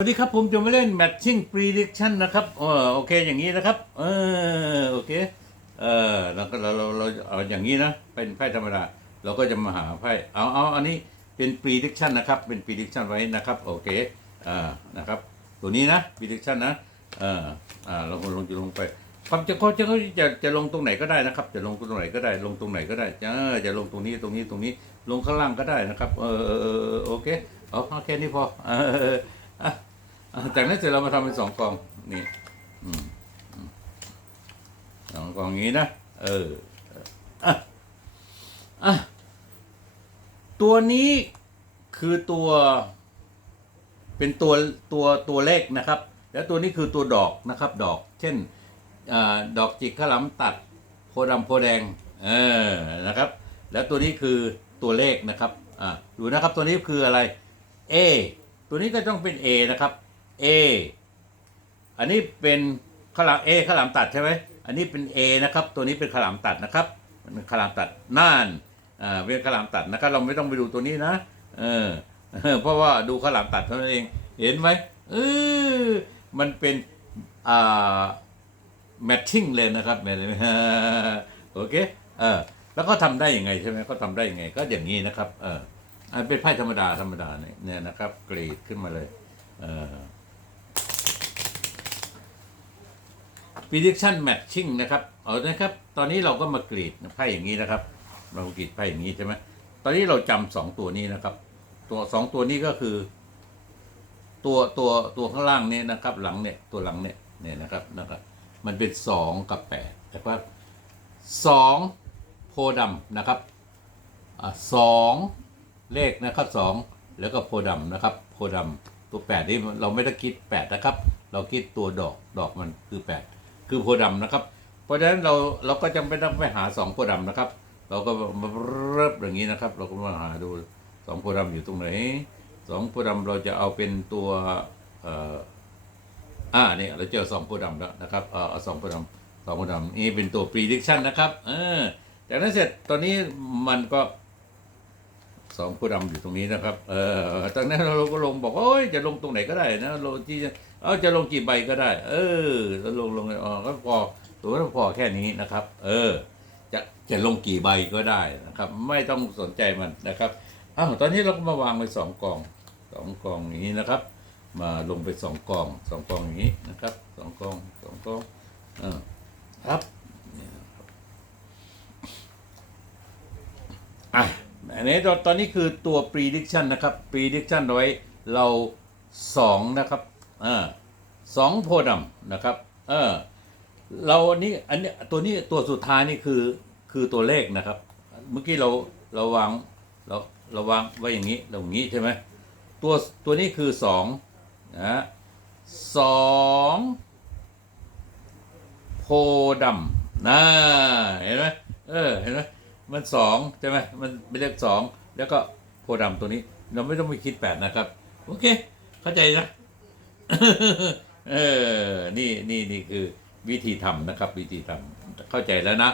สวัสดีครับผมจะมาเล่น matching prediction นะครับเออโอเคอย่างนี้นะครับ เออโอเคเออแล้วก็เราเราเราเอาอย่างนี้นะ เป็นไพ่ธรรมดา เราก็จะมาหาไพ่เอาเอาอันนี้เป็น prediction นะครับเป็น prediction ไว้นะครับโอเคอ่านะครับ ตัวนี้นะ prediction นะเอออ่าเราลงจะลงไปความจะเขาจะเขาจะจะลงตรงไหนก็ได้นะครับ จะลงตรงไหนก็ได้ ลงตรงไหนก็ได้จะจะลงตรงนี้ตรงนี้ตรงนี้ลงข้างล่างก็ได้นะครับ เออเออโอเคเอาเอาแค่นี้พอเออ จากนั้นเสร็จเรามาทำเป็นสองกองนี่สองกององนี้นะเอออะอะตัวนี้คือตัวเป็นตัวตัวตัวเลขนะครับ แล้วตัวนี้คือตัวดอกนะครับ ดอก เช่นอดอกจิกข้าวหลามตัดโพธิ์ดำโพแดงเออนะครับ แล้วตัวนี้คือตัวเลขนะครับอ่าดูนะครับตัวนี้คืออะไร A ตัวนี้ก็ต้องเป็น A นะครับ A อันนี้เป็นขลาม A ขลามตัดใช่ไหมอันนี้เป็น A นะครับ ตัวนี้เป็นขลามตัดนะครับมันขลามตัดน่านอ่าเป็นขลามตัดนะครับ เราไม่ต้องไปดูตัวนี้นะเออเพราะว่าดูขลามตัดเท่านั้นเอง เห็นไหมเออมันเป็นอ่าแมทชิ่งเลยนะครับโอเคเออแล้วก็ทำได้ยังไงใช่ไหมก็ทำได้ยังไง ก็อย่างนี้นะครับ เอออันเป็นไพ่ธรรมดาธรรมดาเนี่ยเนี่ยนะครับ กรีดขึ้นมาเลย เออ prediction matching นะครับ เอานะครับ ตอนนี้เราก็มากรีดไพ่อย่างนี้นะครับ เรากรีดไพ่อย่างนี้ใช่ไหมตอนนี้เราจำสองตัวนี้นะครับ ตัวสองตัวนี้ก็คือ ตัวตัวตัวข้างล่างเนี่ยนะครับ หลังเนี่ยตัวหลังเนี่ยเนี่ยนะครับนะครับ มันเป็นสองกับแปดนะครับสองโพธิ์ดำนะครับอ่าสองเลขนะครับสองแล้วก็โพธิ์ดำนะครับ โพธิ์ดำตัวแปดนี่เราไม่ได้คิดแปดนะครับ เราคิดตัวดอกดอกมันคือแปด คือโพธิ์ดำนะครับ เพราะฉะนั้นเราเราก็จำเป็นต้องไปหาสองโพธิ์ดำนะครับ เราก็มาเริ่มอย่างนี้นะครับ เราก็มาหาดูสองโพธิ์ดำอยู่ตรงไหนสองโพธิ์ดำเราจะเอาเป็นตัวเอ่ออ่าเนี่ยเราเจอสองโพธิ์ดำแล้วนะครับเออเอาสองโพธิ์ดำสองโพธิ์ดำนี่เป็นตัว prediction นะครับเออจากนั้นเสร็จตอนนี้มันก็ สองโพธิ์ดำอยู่ตรงนี้นะครับ เออจากนั้นเราก็ลงบอกว่าโอ้ยจะลงตรงไหนก็ได้นะลงที่เอาจะลงกี่ใบก็ได้ เออแล้วลงลงอ๋อก็พอตัวนั้นพอแค่นี้นะครับ เออ จะจะลงกี่ใบก็ได้นะครับ ไม่ต้องสนใจมันนะครับอ้าวตอนนี้เราก็มาวางไว้สองกองสองกองอย่างนี้นะครับ มาลงไปสองกองสองกองอย่างนี้นะครับสองกองสองกองเออครับเนี่ยครับอะ อันนี้ตอนนี้คือตัว prediction นะครับ prediction ไว้เราสองนะครับอ่าสองโพธิ์ดำนะครับเออเราอันนี้อันนี้ตัวนี้ตัวสุดท้ายนี่คือคือตัวเลขนะครับ เมื่อกี้เราเราวางเราเราวางไว้อย่างนี้เราอย่างนี้ใช่ไหมตัวตัวนี้คือสองนะสองโพธิ์ดำน่าเห็นไหมเออเห็นไหม มันสองใช่ไหมมันเป็นเลขสองแล้วก็โพดำตัวนี้ เราไม่ต้องไปคิดแปดนะครับ โอเค เข้าใจนะ เออ นี่นี่นี่คือวิธีทำนะครับ วิธีทำเข้าใจแล้วนะ